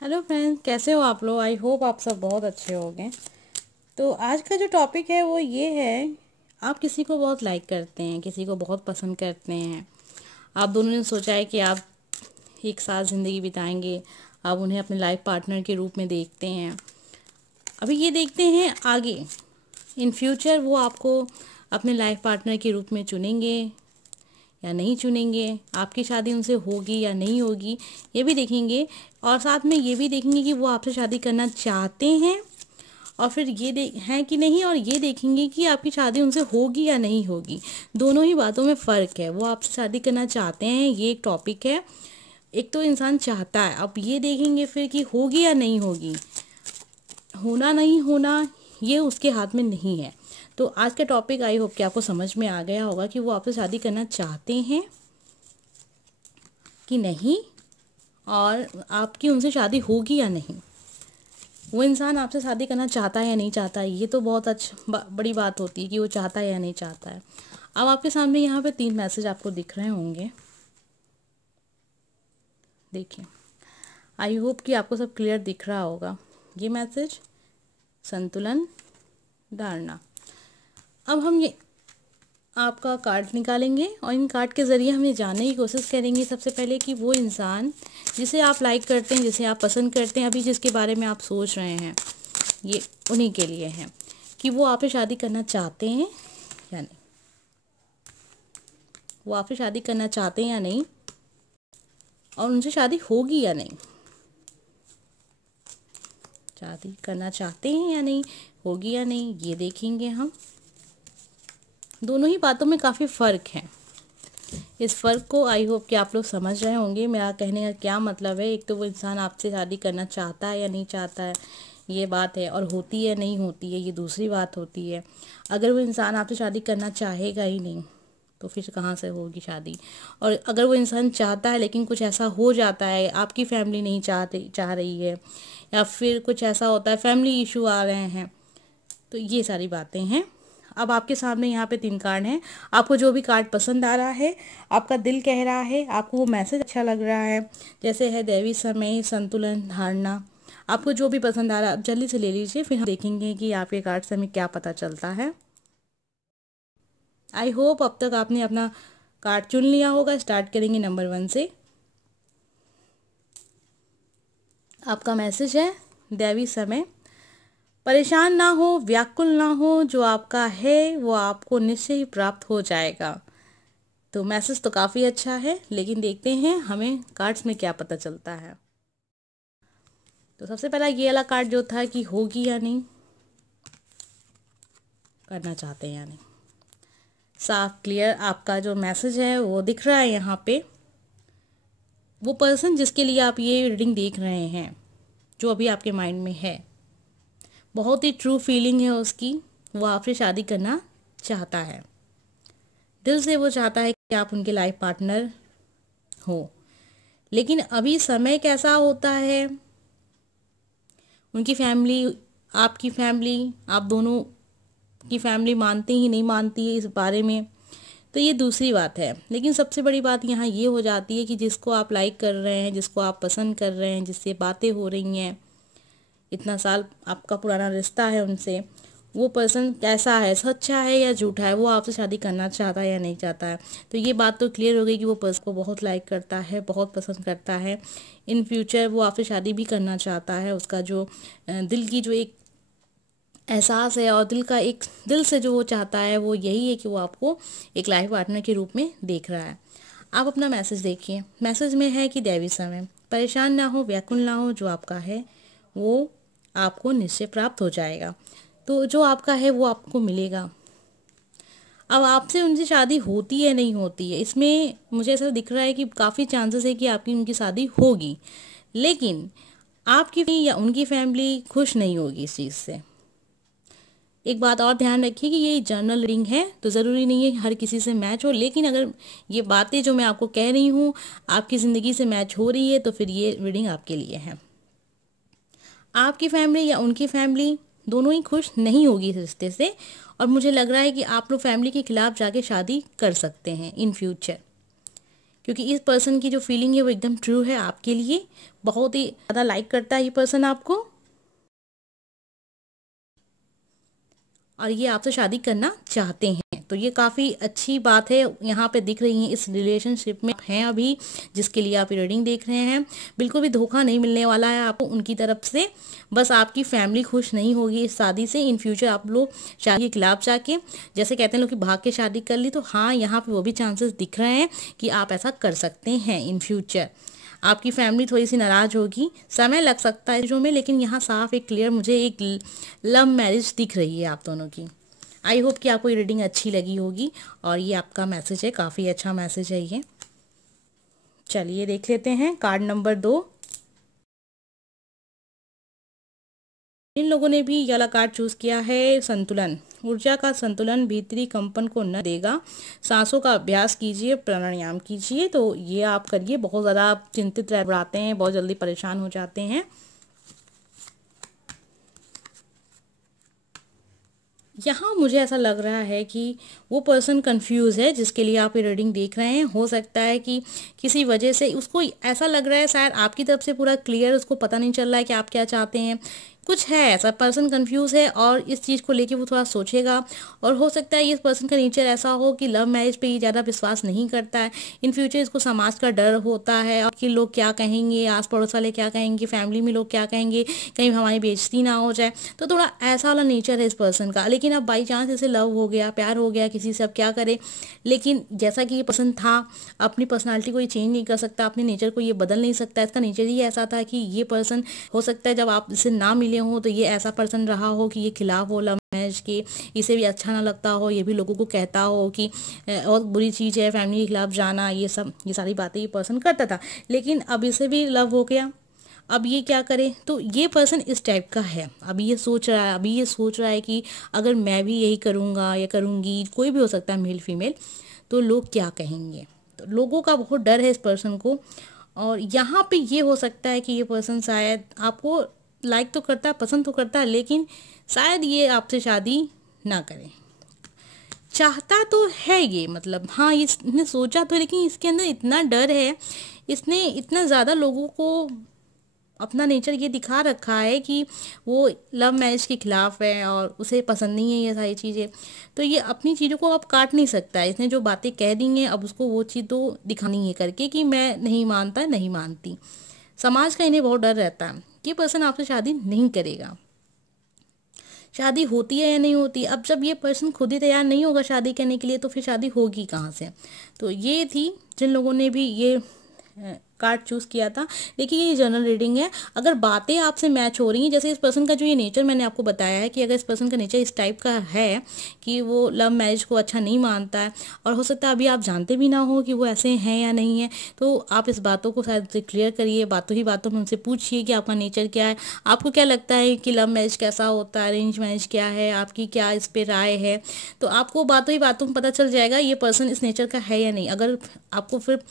Hello friends, कैसे हो आप लोग। आई होप आप सब बहुत अच्छे होंगे। तो आज का जो टॉपिक है वो ये है, आप किसी को बहुत लाइक करते हैं, किसी को बहुत पसंद करते हैं। आप दोनों ने सोचा है कि आप एक साथ ज़िंदगी बिताएंगे। आप उन्हें अपने लाइफ पार्टनर के रूप में देखते हैं। अभी ये देखते हैं आगे इन फ्यूचर वो आपको अपने लाइफ पार्टनर के रूप में चुनेंगे या नहीं चुनेंगे, आपकी शादी उनसे होगी या नहीं होगी, ये भी देखेंगे। और साथ में ये भी देखेंगे कि वो आपसे शादी करना चाहते हैं और फिर हैं कि नहीं, और ये देखेंगे कि आपकी शादी उनसे होगी या नहीं होगी। दोनों ही बातों में फ़र्क है। वो आपसे शादी करना चाहते हैं, ये एक टॉपिक है। एक तो इंसान चाहता है, अब ये देखेंगे फिर कि होगी या नहीं होगी। होना नहीं होना ये उसके हाथ में नहीं है। तो आज का टॉपिक आई होप कि आपको समझ में आ गया होगा कि वो आपसे शादी करना चाहते हैं कि नहीं, और आपकी उनसे शादी होगी या नहीं। वो इंसान आपसे शादी करना चाहता है या नहीं चाहता है, ये तो बहुत बड़ी बात होती है कि वो चाहता है या नहीं चाहता है। अब आपके सामने यहाँ पे 3 मैसेज आपको दिख रहे होंगे, देखिए। आई होप कि आपको सब क्लियर दिख रहा होगा। ये मैसेज संतुलन, धारणा। अब हम ये आपका कार्ड निकालेंगे और इन कार्ड के ज़रिए हम ये जानने की कोशिश करेंगे सबसे पहले कि वो इंसान जिसे आप लाइक करते हैं, जिसे आप पसंद करते हैं, अभी जिसके बारे में आप सोच रहे हैं, ये उन्हीं के लिए है कि वो आपसे शादी करना चाहते हैं या नहीं। वो आपसे शादी करना चाहते हैं या नहीं, और उनसे शादी होगी या नहीं। शादी करना चाहते हैं या नहीं, होगी या नहीं, ये देखेंगे हम। दोनों ही बातों में काफ़ी फ़र्क है। इस फ़र्क को आई होप कि आप लोग समझ रहे होंगे मेरा कहने का क्या मतलब है। एक तो वो इंसान आपसे शादी करना चाहता है या नहीं चाहता है, ये बात है, और होती है नहीं होती है, ये दूसरी बात होती है। अगर वो इंसान आपसे शादी करना चाहेगा ही नहीं तो फिर कहाँ से होगी शादी। और अगर वो इंसान चाहता है लेकिन कुछ ऐसा हो जाता है, आपकी फैमिली नहीं चाह रही है, या फिर कुछ ऐसा होता है, फैमिली इशू आ रहे हैं, तो ये सारी बातें हैं। अब आपके सामने यहाँ पे 3 कार्ड हैं। आपको जो भी कार्ड पसंद आ रहा है, आपका दिल कह रहा है, आपको वो मैसेज अच्छा लग रहा है, जैसे है दैवी समय, संतुलन, धारणा, आपको जो भी पसंद आ रहा है आप जल्दी से ले लीजिए। फिर हम देखेंगे कि आपके कार्ड से हमें क्या पता चलता है। आई होप अब तक आपने अपना कार्ड चुन लिया होगा। स्टार्ट करेंगे नंबर 1 से। आपका मैसेज है दैवी समय, परेशान ना हो, व्याकुल ना हो, जो आपका है वो आपको निश्चय ही प्राप्त हो जाएगा। तो मैसेज तो काफ़ी अच्छा है, लेकिन देखते हैं हमें कार्ड्स में क्या पता चलता है। तो सबसे पहला ये वाला कार्ड जो था कि होगी या नहीं, करना चाहते हैं या नहीं। साफ क्लियर आपका जो मैसेज है वो दिख रहा है यहाँ पे। वो पर्सन जिसके लिए आप ये रीडिंग देख रहे हैं, जो अभी आपके माइंड में है, बहुत ही ट्रू फीलिंग है उसकी। वो आपसे शादी करना चाहता है, दिल से वो चाहता है कि आप उनके लाइफ पार्टनर हो। लेकिन अभी समय कैसा होता है, उनकी फैमिली, आपकी फैमिली, आप दोनों की फैमिली मानती ही नहीं मानती है इस बारे में, तो ये दूसरी बात है। लेकिन सबसे बड़ी बात यहाँ ये हो जाती है कि जिसको आप लाइक कर रहे हैं, जिसको आप पसंद कर रहे हैं, जिससे बातें हो रही हैं, इतना साल आपका पुराना रिश्ता है उनसे, वो पर्सन कैसा है, सच्चा है या झूठा है, वो आपसे शादी करना चाहता है या नहीं चाहता है। तो ये बात तो क्लियर हो गई कि वो पर्सन को बहुत लाइक करता है, बहुत पसंद करता है। इन फ्यूचर वो आपसे शादी भी करना चाहता है। उसका जो दिल की जो एक एहसास है और दिल से जो वो चाहता है वो यही है कि वो आपको एक लाइफ पार्टनर के रूप में देख रहा है। आप अपना मैसेज देखिए। मैसेज में है कि दैवी समय, परेशान ना हो, व्याकुल ना हो, जो आपका है वो आपको निश्चय प्राप्त हो जाएगा। तो जो आपका है वो आपको मिलेगा। अब आपसे उनसे शादी होती है नहीं होती है, इसमें मुझे ऐसा दिख रहा है कि काफ़ी चांसेस है कि आपकी उनकी शादी होगी, लेकिन आपकी या उनकी फैमिली खुश नहीं होगी इस चीज़ से। एक बात और ध्यान रखिए कि ये जनरल रीडिंग है, तो ज़रूरी नहीं है हर किसी से मैच हो, लेकिन अगर ये बातें जो मैं आपको कह रही हूँ आपकी ज़िंदगी से मैच हो रही है तो फिर ये रीडिंग आपके लिए है। आपकी फैमिली या उनकी फैमिली दोनों ही खुश नहीं होगी इस रिश्ते से, और मुझे लग रहा है कि आप लोग फैमिली के खिलाफ जाके शादी कर सकते हैं इन फ्यूचर। क्योंकि इस पर्सन की जो फीलिंग है वो एकदम ट्रू है आपके लिए, बहुत ही ज़्यादा लाइक करता है ये पर्सन आपको, और ये आपसे शादी करना चाहते हैं। तो ये काफ़ी अच्छी बात है यहाँ पे दिख रही है, इस रिलेशनशिप में हैं अभी, जिसके लिए आप रीडिंग देख रहे हैं। बिल्कुल भी धोखा नहीं मिलने वाला है आपको उनकी तरफ से, बस आपकी फैमिली खुश नहीं होगी इस शादी से। इन फ्यूचर आप लोग शादी के खिलाफ जाके, जैसे कहते हैं लोग कि भाग के शादी कर ली, तो हाँ यहाँ पे वो भी चांसेस दिख रहे हैं कि आप ऐसा कर सकते हैं इन फ्यूचर। आपकी फैमिली थोड़ी सी नाराज होगी, समय लग सकता है चीज़ों में, लेकिन यहाँ साफ एक क्लियर मुझे एक लव मैरिज दिख रही है आप दोनों की। आई होप कि आपको ये रीडिंग अच्छी लगी होगी, और ये आपका मैसेज है, काफ़ी अच्छा मैसेज है ये। चलिए देख लेते हैं कार्ड नंबर 2। इन लोगों ने भी ये वाला कार्ड चूज किया है, संतुलन। ऊर्जा का संतुलन भीतरी कंपन को न देगा, सांसों का अभ्यास कीजिए, प्राणायाम कीजिए। तो ये आप करिए, बहुत ज़्यादा आप चिंतित रहते हैं, बहुत जल्दी परेशान हो जाते हैं। यहाँ मुझे ऐसा लग रहा है कि वो पर्सन कंफ्यूज है जिसके लिए आप ये रीडिंग देख रहे हैं। हो सकता है कि किसी वजह से उसको ऐसा लग रहा है, शायद आपकी तरफ से पूरा क्लियर उसको पता नहीं चल रहा है कि आप क्या चाहते हैं। कुछ है ऐसा, पर्सन कंफ्यूज है और इस चीज़ को लेके वो थोड़ा सोचेगा। और हो सकता है इस पर्सन का नेचर ऐसा हो कि लव मैरिज पे ये ज़्यादा विश्वास नहीं करता है। इन फ्यूचर इसको समाज का डर होता है, और कि लोग क्या कहेंगे, आस पड़ोस वाले क्या कहेंगे, फैमिली में लोग क्या कहेंगे, कहीं हमारी बेइज्जती ना हो जाए। तो थोड़ा ऐसा वाला नेचर है इस पर्सन का। लेकिन अब बाई चांस इसे लव हो गया, प्यार हो गया किसी से, अब क्या करे। लेकिन जैसा कि ये पर्सन था, अपनी पर्सनालिटी को ये चेंज नहीं कर सकता, अपने नेचर को ये बदल नहीं सकता। इसका नेचर ही ऐसा था कि ये पर्सन, हो सकता है जब आप इससे ना मिले हो तो ये ऐसा पर्सन रहा हो कि ये खिलाफ हो लव मैरिज के, इसे भी अच्छा ना लगता हो, ये भी लोगों को कहता हो कि बहुत बुरी चीज़ है फैमिली के खिलाफ जाना, ये सब, ये सारी बातें ये पर्सन करता था। लेकिन अब इसे भी लव हो गया, अब ये क्या करे। तो ये पर्सन इस टाइप का है, अभी ये सोच रहा है, अभी ये सोच रहा है कि अगर मैं भी यही करूँगा या करूँगी, कोई भी हो सकता है मेल फीमेल, तो लोग क्या कहेंगे। तो लोगों का बहुत डर है इस पर्सन को। और यहाँ पे ये हो सकता है कि ये पर्सन शायद आपको लाइक तो करता है, पसंद तो करता है, लेकिन शायद ये आपसे शादी ना करे। चाहता तो है ये, मतलब हाँ इसने सोचा तो है, लेकिन इसके अंदर इतना डर है, इसने इतना ज़्यादा लोगों को अपना नेचर ये दिखा रखा है कि वो लव मैरिज के खिलाफ है और उसे पसंद नहीं है ये सारी चीज़ें। तो ये अपनी चीज़ों को अब काट नहीं सकता है, इसने जो बातें कह दी हैं अब उसको वो चीज़ तो दिखानी है करके कि मैं नहीं मानता, नहीं मानती। समाज का इन्हें बहुत डर रहता है कि पर्सन आपसे शादी नहीं करेगा। शादी होती है या नहीं होती, अब जब ये पर्सन खुद ही तैयार नहीं होगा शादी करने के लिए तो फिर शादी होगी कहाँ से। तो ये थी जिन लोगों ने भी ये कार्ड चूज किया था। देखिए ये जनरल रीडिंग है, अगर बातें आपसे मैच हो रही हैं, जैसे इस पर्सन का जो ये नेचर मैंने आपको बताया है कि अगर इस पर्सन का नेचर इस टाइप का है कि वो लव मैरिज को अच्छा नहीं मानता है, और हो सकता है अभी आप जानते भी ना हो कि वो ऐसे हैं या नहीं है, तो आप इस बातों को शायद से क्लियर करिए, बातों ही बातों में उनसे पूछिए कि आपका नेचर क्या है, आपको क्या लगता है कि लव मैरिज कैसा होता है, अरेंज मैरिज क्या है, आपकी क्या इस पर राय है। तो आपको बातों ही बातों में पता चल जाएगा ये पर्सन इस नेचर का है या नहीं। अगर आपको फिर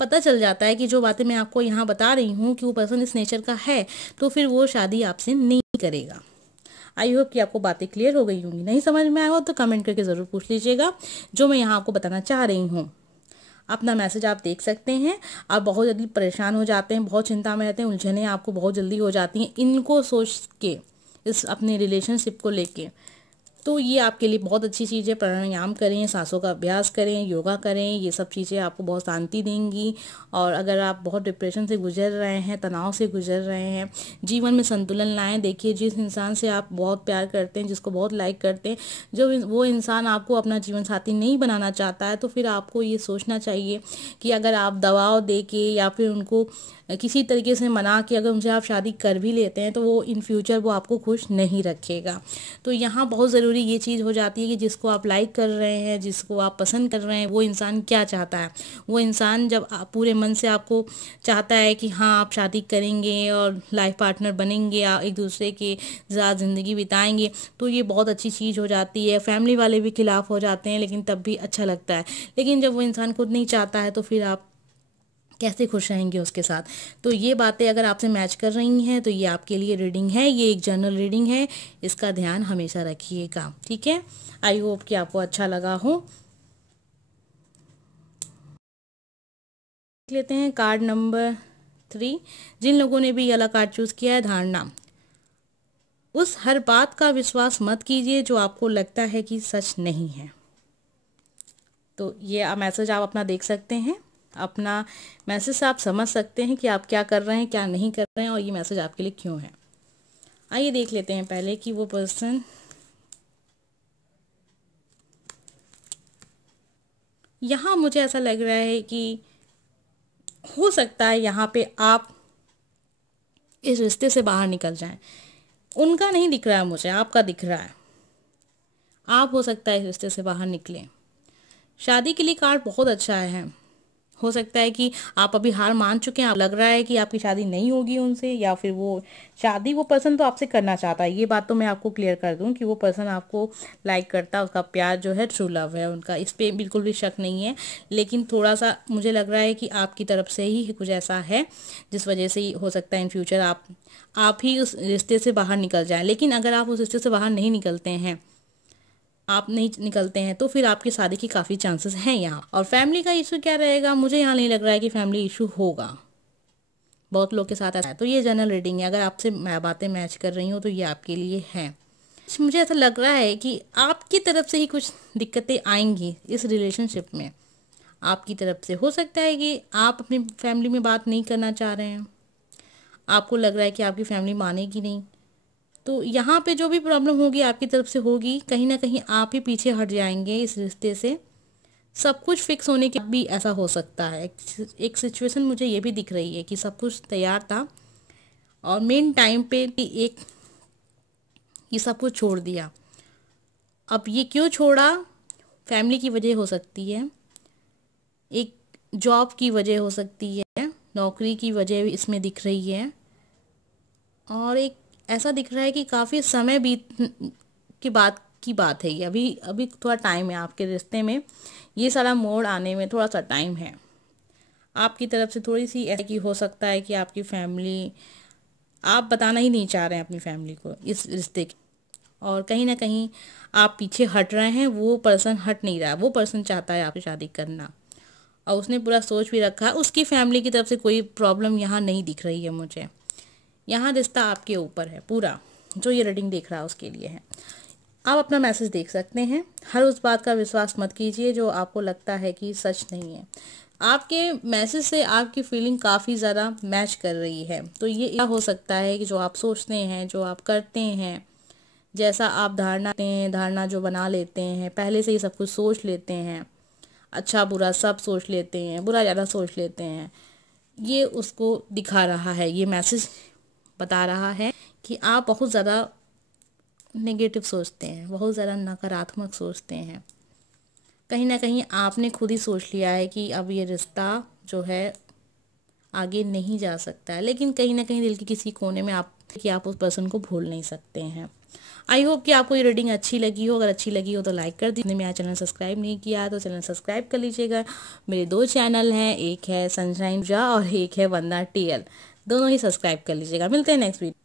पता चल जाता है कि जो बातें मैं आपको यहाँ बता रही हूँ कि वो पर्सन इस नेचर का है, तो फिर वो शादी आपसे नहीं करेगा। आई होप कि आपको बातें क्लियर हो गई होंगी। नहीं समझ में आया हो तो कमेंट करके ज़रूर पूछ लीजिएगा, जो मैं यहाँ आपको बताना चाह रही हूँ। अपना मैसेज आप देख सकते हैं। आप बहुत जल्दी परेशान हो जाते हैं, बहुत चिंता में रहते हैं, उलझने आपको बहुत जल्दी हो जाती हैं इनको सोच के, इस अपने रिलेशनशिप को लेके। तो ये आपके लिए बहुत अच्छी चीज़ है। प्राणायाम करें, सांसों का अभ्यास करें, योगा करें, ये सब चीज़ें आपको बहुत शांति देंगी। और अगर आप बहुत डिप्रेशन से गुजर रहे हैं, तनाव से गुजर रहे हैं, जीवन में संतुलन लाएं। देखिए जिस इंसान से आप बहुत प्यार करते हैं, जिसको बहुत लाइक करते हैं, जब वो इंसान आपको अपना जीवन साथी नहीं बनाना चाहता है, तो फिर आपको ये सोचना चाहिए कि अगर आप दबाव दे के या फिर उनको किसी तरीके से मना के अगर उनसे आप शादी कर भी लेते हैं, तो वो इन फ्यूचर वो आपको खुश नहीं रखेगा। तो यहाँ बहुत ज़रूरी ये चीज़ हो जाती है कि जिसको आप लाइक कर रहे हैं, जिसको आप पसंद कर रहे हैं, वो इंसान क्या चाहता है। वो इंसान जब पूरे मन से आपको चाहता है कि हाँ आप शादी करेंगे और लाइफ पार्टनर बनेंगे, एक दूसरे के साथ ज़िंदगी बिताएंगे, तो ये बहुत अच्छी चीज़ हो जाती है। फैमिली वाले भी खिलाफ हो जाते हैं, लेकिन तब भी अच्छा लगता है। लेकिन जब वो इंसान खुद नहीं चाहता है, तो फिर आप कैसे खुश रहेंगे उसके साथ। तो ये बातें अगर आपसे मैच कर रही हैं तो ये आपके लिए रीडिंग है, ये एक जनरल रीडिंग है, इसका ध्यान हमेशा रखिएगा, ठीक है। आई होप कि आपको अच्छा लगा हो। लेते हैं कार्ड नंबर 3। जिन लोगों ने भी ये वाला कार्ड चूज किया है, धारणा। उस हर बात का विश्वास मत कीजिए जो आपको लगता है कि सच नहीं है। तो ये मैसेज आप अपना देख सकते हैं। अपना मैसेज से आप समझ सकते हैं कि आप क्या कर रहे हैं, क्या नहीं कर रहे हैं, और ये मैसेज आपके लिए क्यों है। आइए देख लेते हैं पहले कि वो पर्सन यहाँ, मुझे ऐसा लग रहा है कि हो सकता है यहाँ पे आप इस रिश्ते से बाहर निकल जाएं। उनका नहीं दिख रहा है मुझे, आपका दिख रहा है। आप हो सकता है इस रिश्ते से बाहर निकलें। शादी के लिए कार्ड बहुत अच्छा है। हो सकता है कि आप अभी हार मान चुके हैं, आप लग रहा है कि आपकी शादी नहीं होगी उनसे, या फिर वो पर्सन तो आपसे करना चाहता है। ये बात तो मैं आपको क्लियर कर दूं कि वो पर्सन आपको लाइक करता है, उसका प्यार जो है ट्रू लव है उनका, इस पे बिल्कुल भी शक नहीं है। लेकिन थोड़ा सा मुझे लग रहा है कि आपकी तरफ से ही कुछ ऐसा है जिस वजह से हो सकता है इन फ्यूचर आप ही उस रिश्ते से बाहर निकल जाएं। लेकिन अगर आप उस रिश्ते से बाहर नहीं निकलते हैं तो फिर आपकी शादी की काफ़ी चांसेस हैं यहाँ। और फैमिली का इशू क्या रहेगा, मुझे यहाँ नहीं लग रहा है कि फैमिली इशू होगा। बहुत लोग के साथ ऐसा है। तो ये जनरल रीडिंग है। अगर आपसे बातें मैच कर रही हूँ तो ये आपके लिए है। मुझे ऐसा लग रहा है कि आपकी तरफ से ही कुछ दिक्कतें आएंगी इस रिलेशनशिप में। आपकी तरफ से हो सकता है कि आप अपनी फैमिली में बात नहीं करना चाह रहे हैं, आपको लग रहा है कि आपकी फैमिली मानेगी नहीं। तो यहाँ पे जो भी प्रॉब्लम होगी आपकी तरफ से होगी, कहीं ना कहीं आप ही पीछे हट जाएंगे इस रिश्ते से। सब कुछ फिक्स होने के बाद भी ऐसा हो सकता है। एक सिचुएशन मुझे ये भी दिख रही है कि सब कुछ तैयार था और मेन टाइम पे एक ये सब कुछ छोड़ दिया। अब ये क्यों छोड़ा, फैमिली की वजह हो सकती है, एक जॉब की वजह हो सकती है, नौकरी की वजह इसमें दिख रही है, और एक ऐसा दिख रहा है कि काफ़ी समय बीत के बाद की बात है ये। अभी थोड़ा टाइम है आपके रिश्ते में, ये सारा मोड़ आने में थोड़ा सा टाइम है। आपकी तरफ से थोड़ी सी ऐसा कि हो सकता है कि आपकी फैमिली, आप बताना ही नहीं चाह रहे हैं अपनी फैमिली को इस रिश्ते की, और कहीं ना कहीं आप पीछे हट रहे हैं। वो पर्सन हट नहीं रहा, वो पर्सन चाहता है आपसे शादी करना, और उसने पूरा सोच भी रखा है। उसकी फैमिली की तरफ से कोई प्रॉब्लम यहाँ नहीं दिख रही है मुझे। यहाँ रिश्ता आपके ऊपर है पूरा, जो ये रीडिंग देख रहा है उसके लिए है। आप अपना मैसेज देख सकते हैं। हर उस बात का विश्वास मत कीजिए जो आपको लगता है कि सच नहीं है। आपके मैसेज से आपकी फीलिंग काफ़ी ज़्यादा मैच कर रही है। तो ये हो सकता है कि जो आप सोचते हैं, जो आप करते हैं, जैसा आप धारणा जो बना लेते हैं, पहले से ही सब कुछ सोच लेते हैं, अच्छा बुरा सब सोच लेते हैं, बुरा ज़्यादा सोच लेते हैं, ये उसको दिखा रहा है। ये मैसेज बता रहा है कि आप बहुत ज़्यादा नेगेटिव सोचते हैं, बहुत ज़्यादा नकारात्मक सोचते हैं। कहीं ना कहीं आपने खुद ही सोच लिया है कि अब ये रिश्ता जो है आगे नहीं जा सकता है, लेकिन कहीं ना कहीं दिल के किसी कोने में आप उस पर्सन को भूल नहीं सकते हैं। आई होप कि आपको ये रीडिंग अच्छी लगी हो। अगर अच्छी लगी हो तो लाइक कर दीजिए। मेरा चैनल सब्सक्राइब नहीं किया तो चैनल सब्सक्राइब कर लीजिएगा। मेरे 2 चैनल हैं, एक है सनशाइन जा और एक है वंदना TL, दोनों ही सब्सक्राइब कर लीजिएगा। मिलते हैं नेक्स्ट वीडियो।